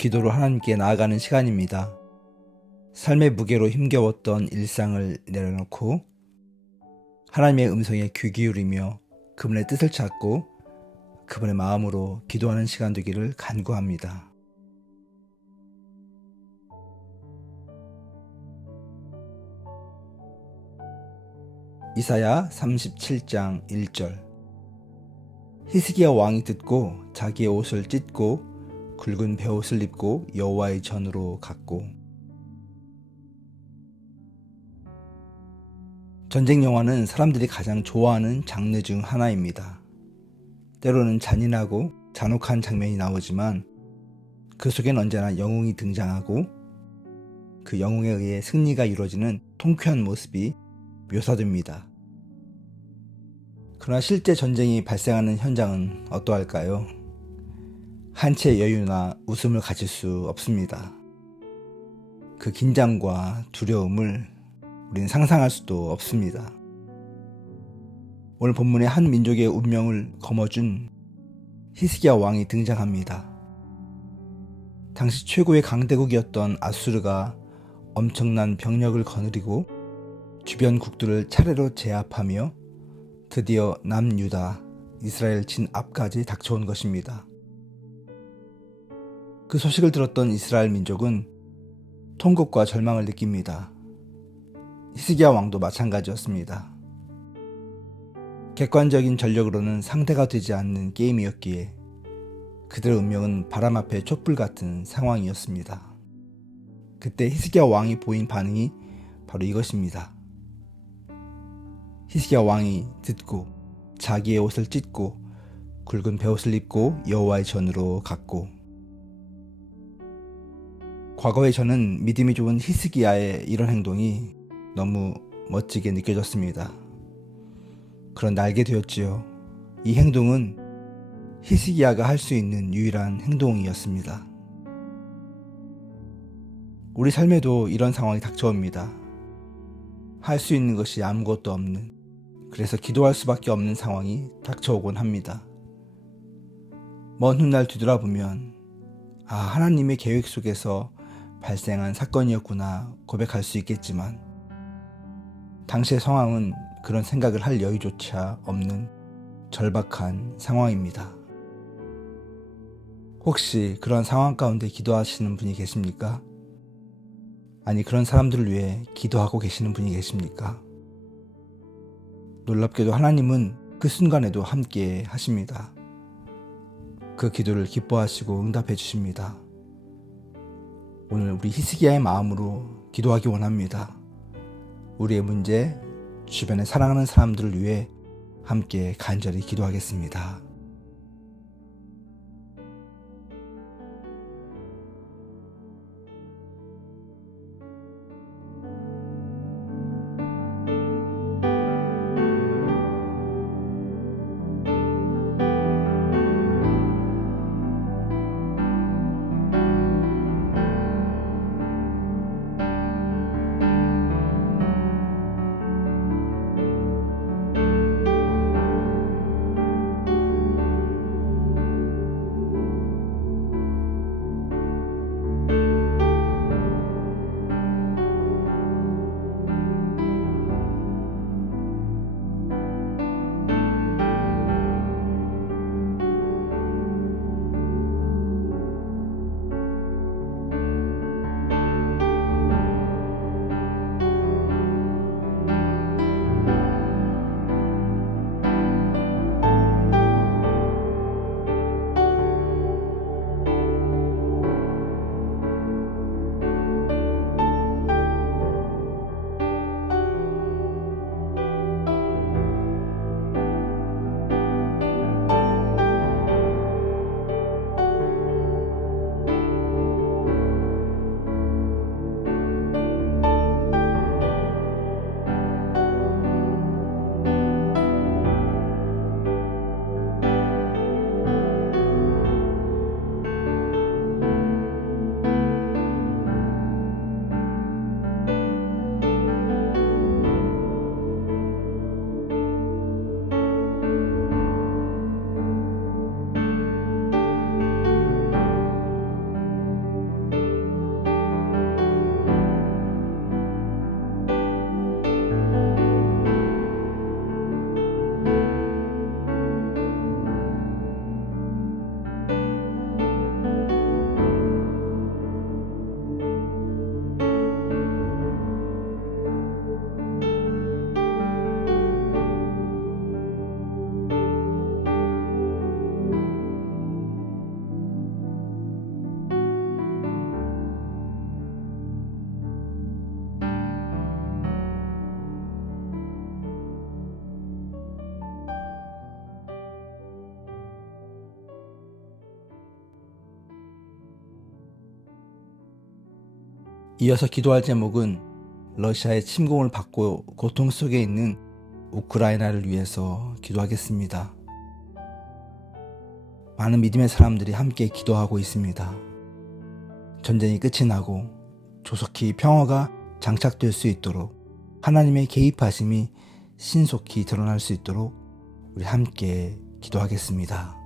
기도로 하나님께 나아가는 시간입니다. 삶의 무게로 힘겨웠던 일상을 내려놓고 하나님의 음성에 귀 기울이며 그분의 뜻을 찾고 그분의 마음으로 기도하는 시간 되기를 간구합니다. 이사야 37장 1절. 히스기야 왕이 듣고 자기의 옷을 찢고 굵은 베옷을 입고 여호와의 전으로 갔고. 전쟁 영화는 사람들이 가장 좋아하는 장르 중 하나입니다. 때로는 잔인하고 잔혹한 장면이 나오지만 그 속엔 언제나 영웅이 등장하고 그 영웅에 의해 승리가 이루어지는 통쾌한 모습이 묘사됩니다. 그러나 실제 전쟁이 발생하는 현장은 어떠할까요? 한치의 여유나 웃음을 가질 수 없습니다. 그 긴장과 두려움을 우리는 상상할 수도 없습니다. 오늘 본문에 한 민족의 운명을 거머쥔 히스기야 왕이 등장합니다. 당시 최고의 강대국이었던 아수르가 엄청난 병력을 거느리고 주변 국들을 차례로 제압하며 드디어 남유다, 이스라엘 진앞까지 닥쳐온 것입니다. 그 소식을 들었던 이스라엘 민족은 통곡과 절망을 느낍니다. 히스기야 왕도 마찬가지였습니다. 객관적인 전력으로는 상대가 되지 않는 게임이었기에 그들의 운명은 바람 앞에 촛불 같은 상황이었습니다. 그때 히스기야 왕이 보인 반응이 바로 이것입니다. 히스기야 왕이 듣고 자기의 옷을 찢고 굵은 베옷을 입고 여호와의 전으로 갔고. 과거에 저는 믿음이 좋은 히스기야의 이런 행동이 너무 멋지게 느껴졌습니다. 그런데 알게 되었지요. 이 행동은 히스기야가 할 수 있는 유일한 행동이었습니다. 우리 삶에도 이런 상황이 닥쳐옵니다. 할 수 있는 것이 아무것도 없는, 그래서 기도할 수밖에 없는 상황이 닥쳐오곤 합니다. 먼 훗날 뒤돌아보면 하나님의 계획 속에서 발생한 사건이었구나 고백할 수 있겠지만 당시의 상황은 그런 생각을 할 여유조차 없는 절박한 상황입니다. 혹시 그런 상황 가운데 기도하시는 분이 계십니까? 아니, 그런 사람들을 위해 기도하고 계시는 분이 계십니까? 놀랍게도 하나님은 그 순간에도 함께 하십니다. 그 기도를 기뻐하시고 응답해 주십니다. 오늘 우리 히스기야의 마음으로 기도하기 원합니다. 우리의 문제, 주변에 사랑하는 사람들을 위해 함께 간절히 기도하겠습니다. 이어서 기도할 제목은 러시아의 침공을 받고 고통 속에 있는 우크라이나를 위해서 기도하겠습니다. 많은 믿음의 사람들이 함께 기도하고 있습니다. 전쟁이 끝이 나고 조속히 평화가 장착될 수 있도록 하나님의 개입하심이 신속히 드러날 수 있도록 우리 함께 기도하겠습니다.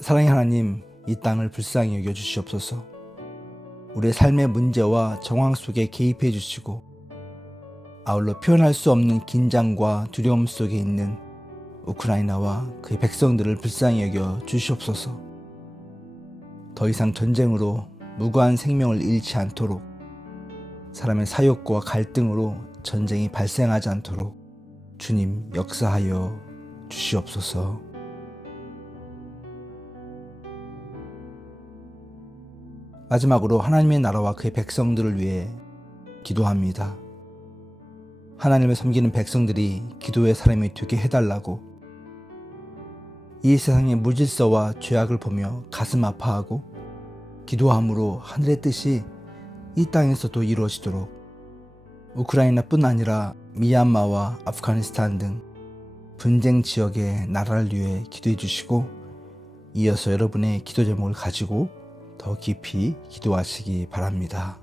사랑의 하나님, 이 땅을 불쌍히 여겨주시옵소서. 우리의 삶의 문제와 정황 속에 개입해 주시고 아울러 표현할 수 없는 긴장과 두려움 속에 있는 우크라이나와 그의 백성들을 불쌍히 여겨 주시옵소서. 더 이상 전쟁으로 무고한 생명을 잃지 않도록, 사람의 사욕과 갈등으로 전쟁이 발생하지 않도록 주님 역사하여 주시옵소서. 마지막으로 하나님의 나라와 그의 백성들을 위해 기도합니다. 하나님을 섬기는 백성들이 기도의 사람이 되게 해달라고, 이 세상의 무질서와 죄악을 보며 가슴 아파하고 기도함으로 하늘의 뜻이 이 땅에서도 이루어지도록 우크라이나뿐 아니라 미얀마와 아프가니스탄 등 분쟁 지역의 나라를 위해 기도해 주시고, 이어서 여러분의 기도 제목을 가지고 더 깊이 기도하시기 바랍니다.